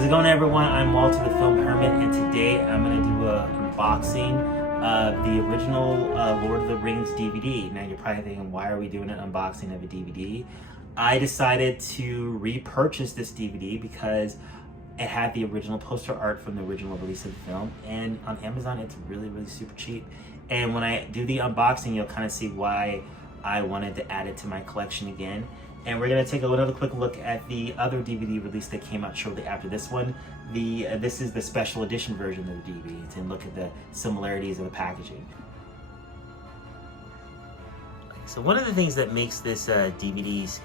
How's it going, everyone? I'm Walter the Film Hermit, and today I'm going to do an unboxing of the original Lord of the Rings DVD. Now you're probably thinking, why are we doing an unboxing of a DVD? I decided to repurchase this DVD because it had the original poster art from the original release of the film, and on Amazon it's really super cheap. And when I do the unboxing, you'll kind of see why I wanted to add it to my collection again. And we're gonna take another quick look at the other DVD release that came out shortly after this one. This is the special edition version of the DVD, and look at the similarities of the packaging. So one of the things that makes this DVD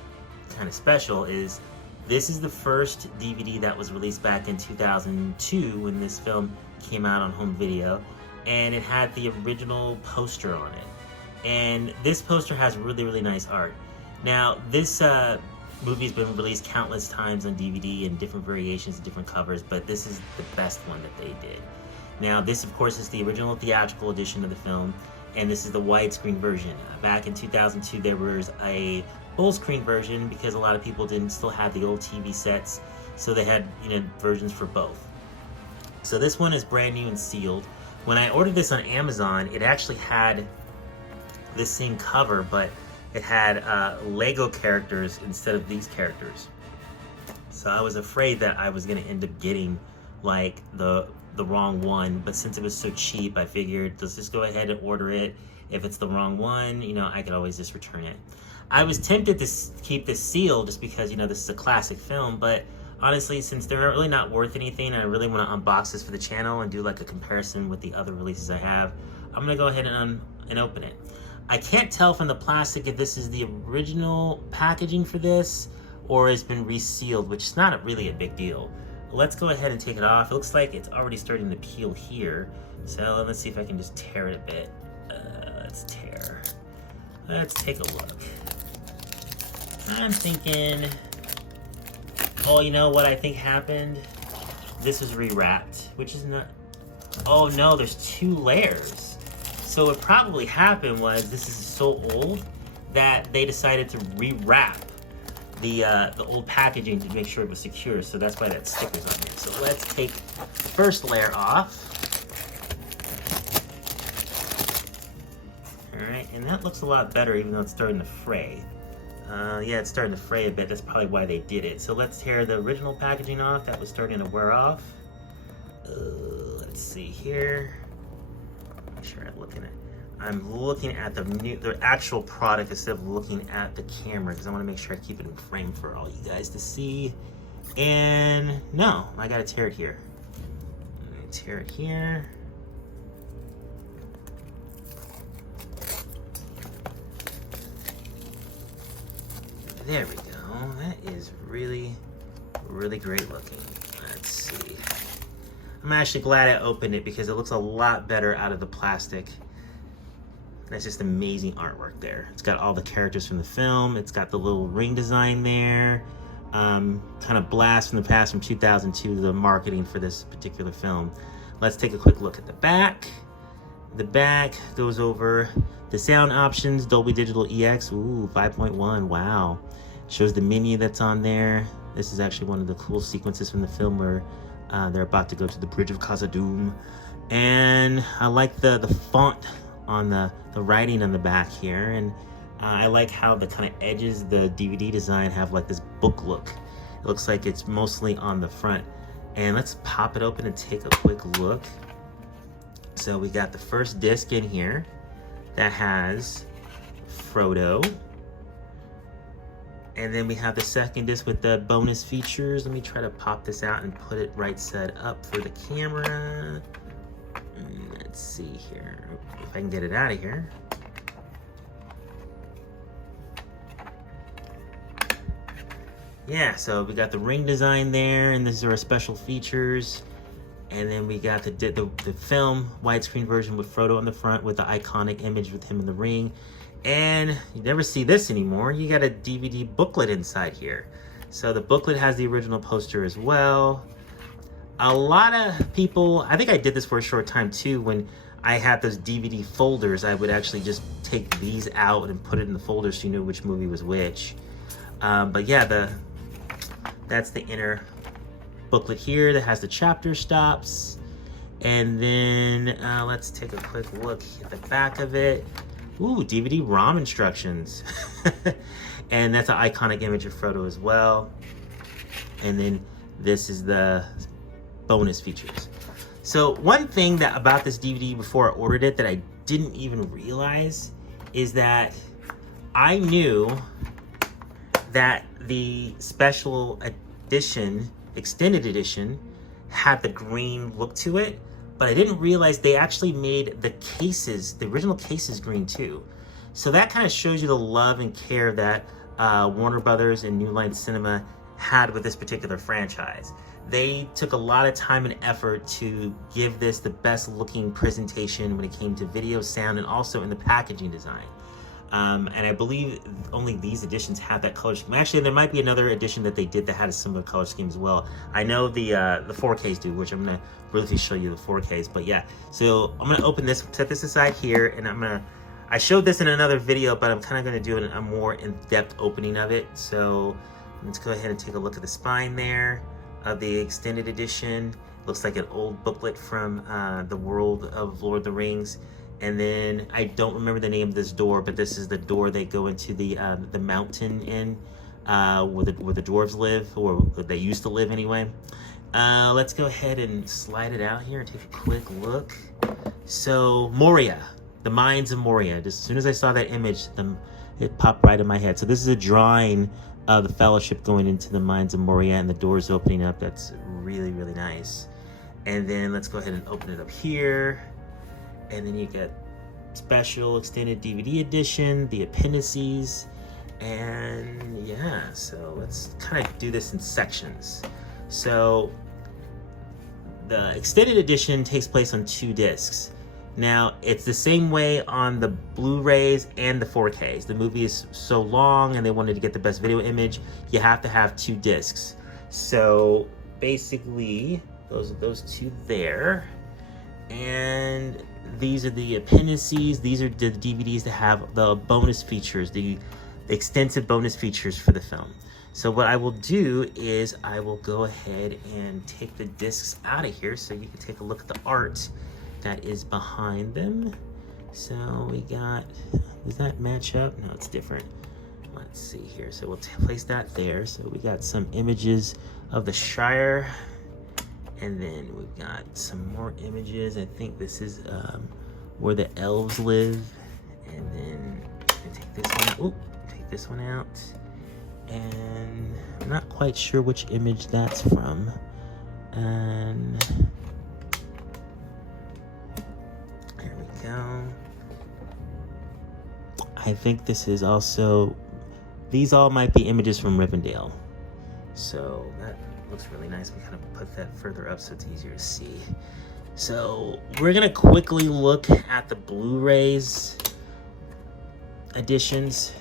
kind of special is this is the first DVD that was released back in 2002 when this film came out on home video, and it had the original poster on it. And this poster has really nice art. Now, this movie's been released countless times on DVD in different variations and different covers, but this is the best one that they did. Now, this, of course, is the original theatrical edition of the film, and this is the widescreen version. Back in 2002, there was a full screen version because a lot of people didn't still have the old TV sets, so they had, versions for both. So this one is brand new and sealed. When I ordered this on Amazon, it actually had this same cover, but it had Lego characters instead of these characters. So I was afraid that I was gonna end up getting like the wrong one, but since it was so cheap, I figured let's just go ahead and order it. If it's the wrong one, I could always just return it. I was tempted to keep this sealed just because, this is a classic film, but honestly, since they're really not worth anything, and I really want to unbox this for the channel and do like a comparison with the other releases I have, I'm gonna go ahead and open it. I can't tell from the plastic if this is the original packaging for this or it's been resealed, which is not really a big deal. Let's go ahead and take it off. It looks like it's already starting to peel here. So let's see if I can just tear it a bit. Let's tear. Let's take a look. I'm thinking, oh, you know what I think happened? This was rewrapped, which is not, oh no, there's two layers. So what probably happened was this is so old that they decided to rewrap the old packaging to make sure it was secure. So that's why that sticker's on here. So let's take the first layer off. All right, and that looks a lot better even though it's starting to fray. Yeah, it's starting to fray a bit. That's probably why they did it. So let's tear the original packaging off. That was starting to wear off. Let's see here. Sure, I'm looking at the actual product instead of looking at the camera because I want to make sure I keep it in frame for all you guys to see. And no, I gotta tear it here. I'm gonna tear it here. There we go. That is really great looking. Let's see. I'm actually glad I opened it because it looks a lot better out of the plastic. That's just amazing artwork there. It's got all the characters from the film. It's got the little ring design there. Kind of blast from the past from 2002, the marketing for this particular film. Let's take a quick look at the back. The back goes over the sound options, Dolby Digital EX, ooh, 5.1, wow. Shows the menu that's on there. This is actually one of the cool sequences from the film where they're about to go to the Bridge of Khazad-dûm. And I like the font on the writing on the back here. And I like how the kind of edges, the DVD design have like this book look. It looks like it's mostly on the front. And let's pop it open and take a quick look. So we got the first disc in here that has Frodo. And then we have the second disc with the bonus features. Let me try to pop this out and put it right side up for the camera. Let's see here, if I can get it out of here. Yeah, so we got the ring design there, and these are our special features. And then we got the film widescreen version with Frodo on the front with the iconic image with him in the ring. And you never see this anymore. You got a DVD booklet inside here. So the booklet has the original poster as well. A lot of people, I think I did this for a short time too, when I had those DVD folders, I would actually just take these out and put it in the folder so you knew which movie was which. But yeah, that's the inner booklet here that has the chapter stops. And then let's take a quick look at the back of it. Ooh, DVD-ROM instructions. And that's an iconic image of Frodo as well. And then this is the bonus features. So one thing that about this DVD before I ordered it that I didn't even realize is that I knew that the special edition, extended edition, had the green look to it, but I didn't realize they actually made the cases, the original cases, green too. So that kind of shows you the love and care that Warner Brothers and New Line Cinema had with this particular franchise. They took a lot of time and effort to give this the best looking presentation when it came to video, sound, and also in the packaging design. And I believe only these editions have that color scheme. Actually, there might be another edition that they did that had a similar color scheme as well. I know the 4Ks do, which I'm gonna briefly show you the 4Ks. But yeah, so I'm gonna open this, set this aside here, and I showed this in another video, but I'm kind of gonna do a more in-depth opening of it. So let's go ahead and take a look at the spine there of the extended edition. Looks like an old booklet from the world of Lord of the Rings. And then I don't remember the name of this door, but this is the door they go into the mountain in, where the dwarves live, or they used to live anyway. Let's go ahead and slide it out here and take a quick look. So Moria, the Mines of Moria. Just as soon as I saw that image, it popped right in my head. So this is a drawing of the Fellowship going into the Mines of Moria and the doors opening up. That's really, really nice. And then let's go ahead and open it up here. And then you get special extended DVD edition, the appendices, and yeah, so let's kind of do this in sections. So the extended edition takes place on 2 discs. Now, it's the same way on the Blu-rays and the 4Ks. The movie is so long and they wanted to get the best video image, you have to have 2 discs. So basically, those 2 there. And these are the appendices. These are the DVDs that have the bonus features, the extensive bonus features for the film. So what I will do is I will go ahead and take the discs out of here so you can take a look at the art that is behind them. So we got, does that match up? No, it's different. Let's see here. So we'll place that there. So we got some images of the Shire. And then we've got some more images. I think this is where the elves live. And then take this one out. Ooh, take this one out. And I'm not quite sure which image that's from. And there we go. I think this is also, these all might be images from Rivendell. So that looks really nice. We kind of put that further up so it's easier to see. So we're gonna quickly look at the Blu-rays editions.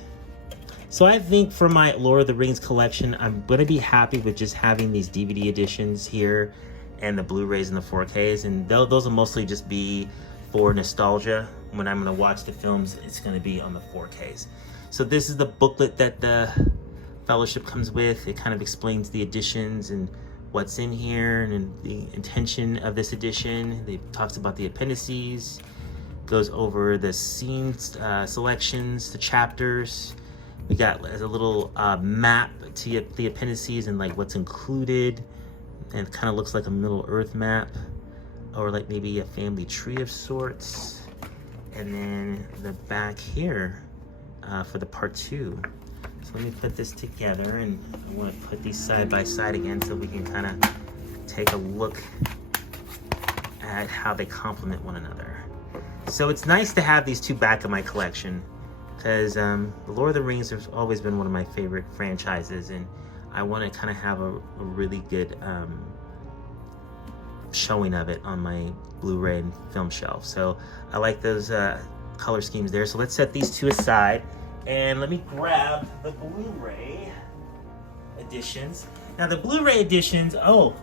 So I think for my Lord of the Rings collection, I'm gonna be happy with just having these DVD editions here and the Blu-rays and the 4Ks, and those will mostly just be for nostalgia. When I'm gonna watch the films, it's gonna be on the 4Ks. So this is the booklet that the Fellowship comes with. It kind of explains the editions and what's in here and the intention of this edition. It talks about the appendices, goes over the scenes, selections, the chapters. We got a little map to the appendices and like what's included, and it kind of looks like a Middle Earth map or like maybe a family tree of sorts. And then the back here for the part 2. So let me put this together, and I want to put these side by side again so we can kind of take a look at how they complement one another. So it's nice to have these 2 back in my collection because The Lord of the Rings has always been one of my favorite franchises, and I want to kind of have a really good showing of it on my Blu-ray and film shelf. So I like those color schemes there. So let's set these 2 aside. And let me grab the Blu-ray editions. Now the Blu-ray editions, oh,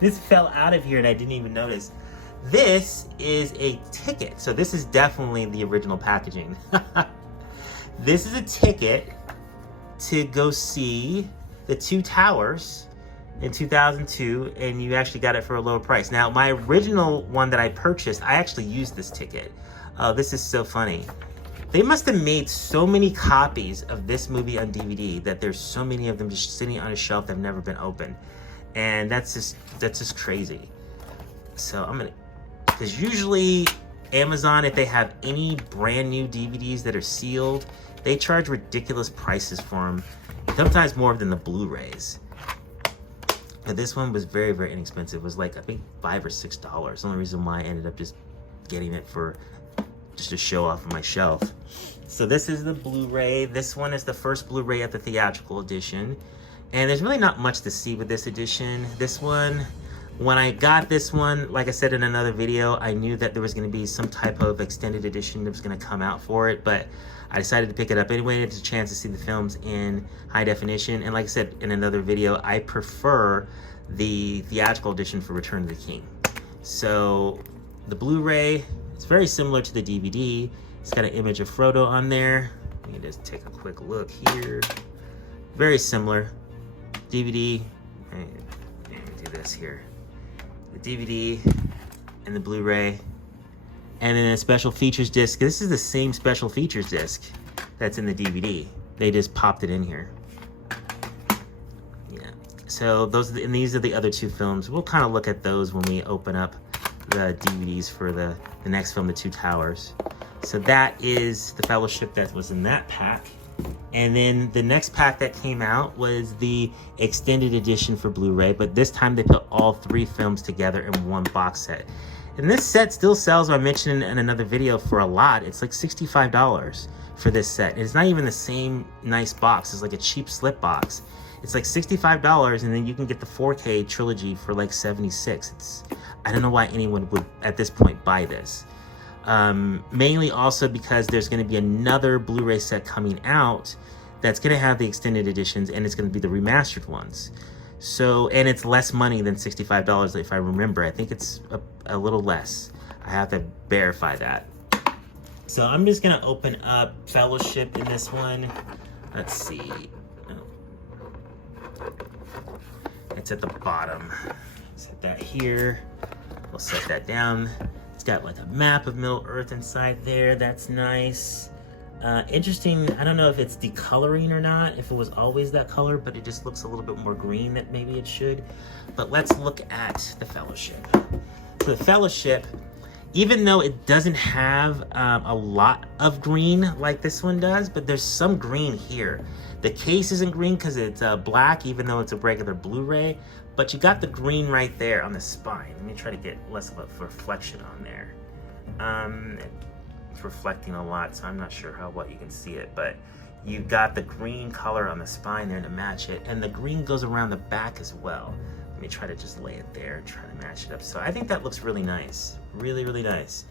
this fell out of here and I didn't even notice. This is a ticket. So this is definitely the original packaging. This is a ticket to go see the 2 towers in 2002, and you actually got it for a lower price. Now, my original one that I purchased, I actually used this ticket. This is so funny. They must have made so many copies of this movie on DVD that there's so many of them just sitting on a shelf that have never been opened. And that's just crazy. So I'm gonna, because usually Amazon, if they have any brand new DVDs that are sealed, they charge ridiculous prices for them, sometimes more than the Blu-rays. But this one was very, very inexpensive. It was like, I think $5 or $6. The only reason why I ended up just getting it for just to show off of my shelf. So this is the Blu-ray. This one is the first Blu-ray at the theatrical edition. And there's really not much to see with this edition. This one, when I got this one, like I said in another video, I knew that there was going to be some type of extended edition that was going to come out for it, but I decided to pick it up anyway. It's a chance to see the films in high definition. And like I said in another video, I prefer the theatrical edition for Return of the King. So the Blu-ray, it's very similar to the DVD. It's got an image of Frodo on there. Let me just take a quick look here. Very similar. DVD, let me do this here. The DVD and the Blu-ray. And then a special features disc. This is the same special features disc that's in the DVD. They just popped it in here. Yeah. So and these are the other two films. We'll kind of look at those when we open up the DVDs for the next film, The Two Towers. So that is the Fellowship that was in that pack. And then the next pack that came out was the extended edition for Blu-ray, but this time they put all three films together in one box set. And this set still sells, I mentioned in another video, for a lot. It's like $65 for this set. And it's not even the same nice box. It's like a cheap slip box. It's like $65, and then you can get the 4K trilogy for like $76. I don't know why anyone would, at this point, buy this. Mainly also because there's going to be another Blu-ray set coming out that's going to have the extended editions, and it's going to be the remastered ones. So, and it's less money than $65 if I remember. I think it's a little less. I have to verify that. So I'm just going to open up Fellowship in this one. Let's see. It's at the bottom. Set that here. We'll set that down. It's got like a map of Middle Earth inside there. That's nice. Interesting. I don't know if it's decoloring or not, if it was always that color, but it just looks a little bit more green than maybe it should. But let's look at the Fellowship. So the Fellowship, even though it doesn't have a lot of green like this one does, but there's some green here. The case isn't green because it's black, even though it's a regular Blu-ray, but you got the green right there on the spine. Let me try to get less of a reflection on there. It's reflecting a lot, so I'm not sure how well you can see it, but you got the green color on the spine there to match it, and the green goes around the back as well. Let me try to just lay it there and try to match it up. So I think that looks really nice. Really, really nice.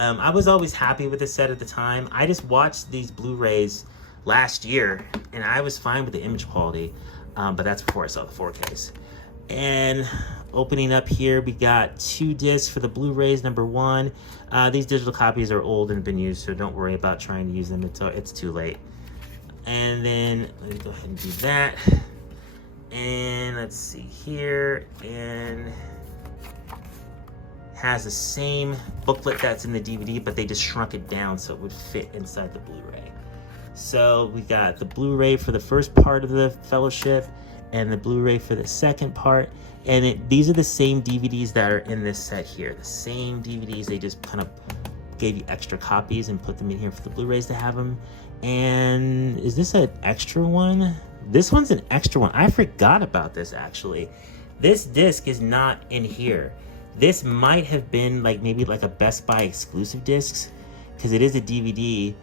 I was always happy with this set at the time. I just watched these Blu-rays last year, and I was fine with the image quality, but that's before I saw the 4Ks. And opening up here, we got 2 discs for the Blu-rays, number 1. These digital copies are old and been used, so don't worry about trying to use them. It's too late. And then let me go ahead and do that. And let's see here, and has the same booklet that's in the DVD, but they just shrunk it down so it would fit inside the Blu-ray. So we got the Blu-ray for the first part of the Fellowship and the Blu-ray for the second part. And these are the same DVDs that are in this set here. The same DVDs, they just kind of gave you extra copies and put them in here for the Blu-rays to have them. And is this an extra one? This one's an extra one. I forgot about this actually. This disc is not in here. This might have been like maybe like a Best Buy exclusive discs, because it is a DVD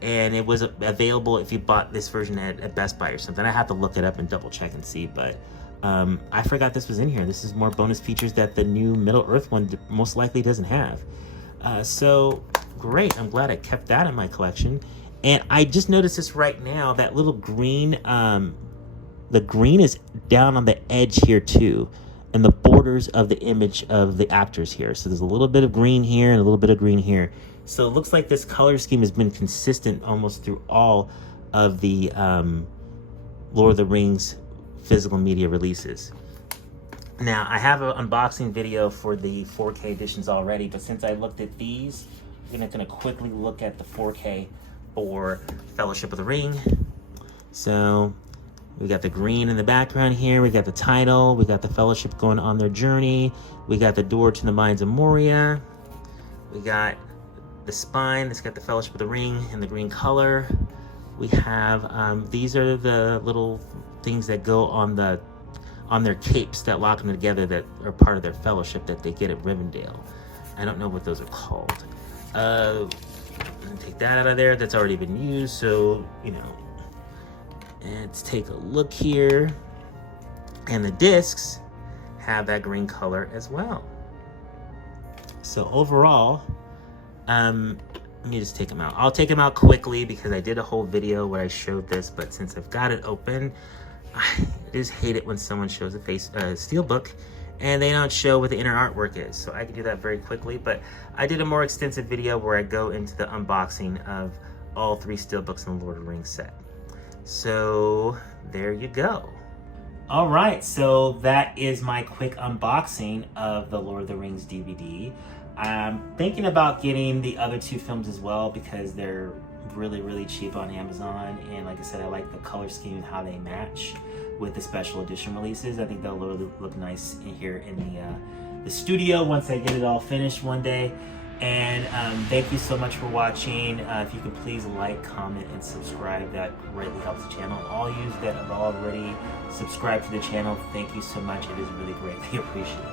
and it was available if you bought this version at Best Buy or something. I have to look it up and double check and see, but I forgot this was in here. This is more bonus features that the new Middle Earth one most likely doesn't have. So great, I'm glad I kept that in my collection. And I just noticed this right now, that little green, the green is down on the edge here too, and the borders of the image of the actors here. So there's a little bit of green here and a little bit of green here. So it looks like this color scheme has been consistent almost through all of the Lord of the Rings physical media releases. Now, I have an unboxing video for the 4K editions already, but since I looked at these, we're gonna quickly look at the 4K for Fellowship of the Ring. So, we got the green in the background here, we got the title, we got the Fellowship going on their journey, we got the door to the Mines of Moria, we got the spine that's got the Fellowship of the Ring in the green color. We have, these are the little things that go on their capes that lock them together that are part of their fellowship that they get at Rivendell. I don't know what those are called. Take that out of there. That's already been used, so, you know. Let's take a look here. And the discs have that green color as well. So overall, let me just take them out. I'll take them out quickly because I did a whole video where I showed this, but since I've got it open, I just hate it when someone shows a steelbook and they don't show what the inner artwork is. So I can do that very quickly, but I did a more extensive video where I go into the unboxing of all 3 steelbooks in the Lord of the Rings set. So there you go. All right, so that is my quick unboxing of the Lord of the Rings DVD. I'm thinking about getting the other 2 films as well because they're really, really cheap on Amazon. And like I said, I like the color scheme and how they match with the special edition releases. I think they'll look nice in here in the studio once I get it all finished one day. And thank you so much for watching. If you could please like, comment, and subscribe, that greatly helps the channel. All you that have already subscribed to the channel, thank you so much. It is really greatly appreciated.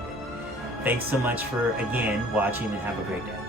Thanks so much for, again, watching, and have a great day.